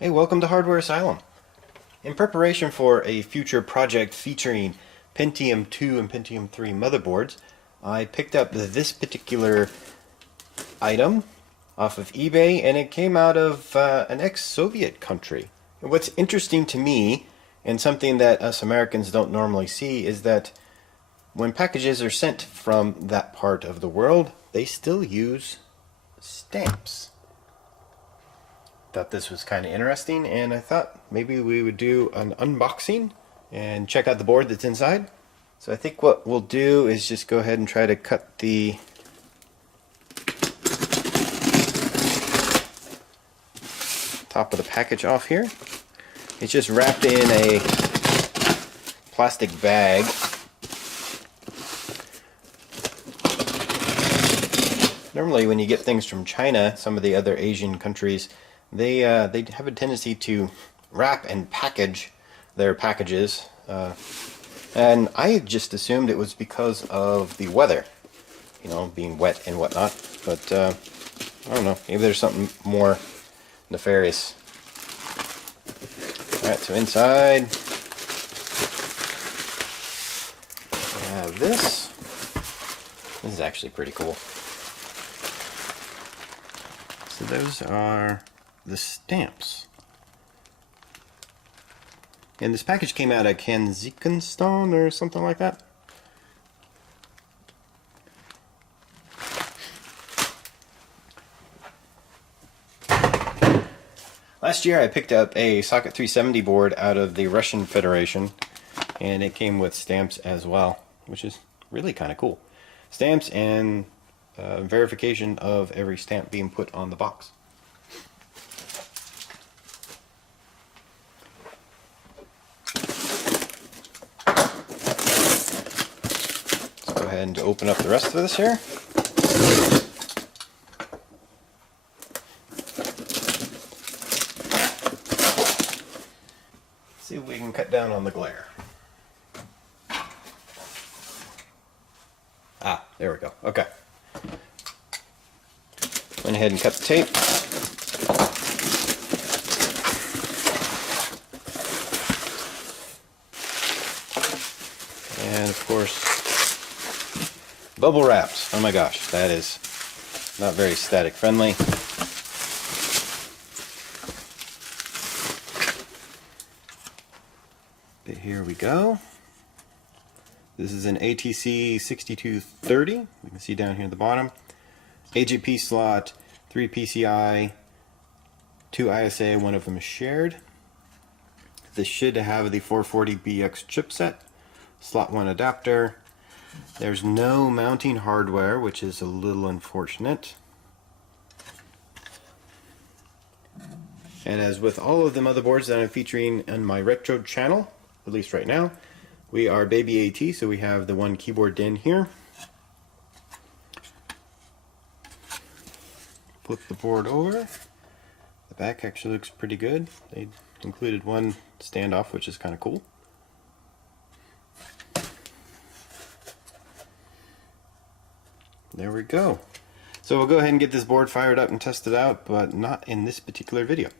Hey, welcome to Hardware Asylum. In preparation for a future project featuring Pentium 2 and Pentium 3 motherboards, I picked up this particular item off of eBay, and it came out of an ex-Soviet country. And what's interesting to me, and something that us Americans don't normally see, is that when packages are sent from that part of the world, they still use stamps. Thought this was kind of interesting, and I thought maybe we would do an unboxing and check out the board that's inside. So I think what we'll do is just go ahead and try to cut the top of the package off here. It's just wrapped in a plastic bag. Normally when you get things from China, some of the other Asian countries, they have a tendency to wrap and package their packages, and I just assumed it was because of the weather, you know, being wet and whatnot, but I don't know, maybe there's something more nefarious. Alright, so inside we have this. This is actually pretty cool. So those are the stamps. And this package came out of Kazakhstan or something like that. Last year I picked up a Socket 370 board out of the Russian Federation, and it came with stamps as well, which is really kind of cool. Stamps and verification of every stamp being put on the box. Let's go ahead and open up the rest of this here. See if we can cut down on the glare. Ah, there we go. Okay. Went ahead and cut the tape. And of course, bubble wraps. Oh my gosh, that is not very static friendly. But here we go. This is an ATC 6230. You can see down here at the bottom. AJP slot, 3 PCI, 2 ISA, one of them is shared. This should have the 440BX chipset, slot 1 adapter. There's no mounting hardware, which is a little unfortunate. And as with all of the motherboards that I'm featuring on my retro channel, at least right now, we are baby AT, so we have the one keyboard DIN here. Flip the board over. The back actually looks pretty good. They included one standoff, which is kind of cool. There we go. So we'll go ahead and get this board fired up and test it out, but not in this particular video.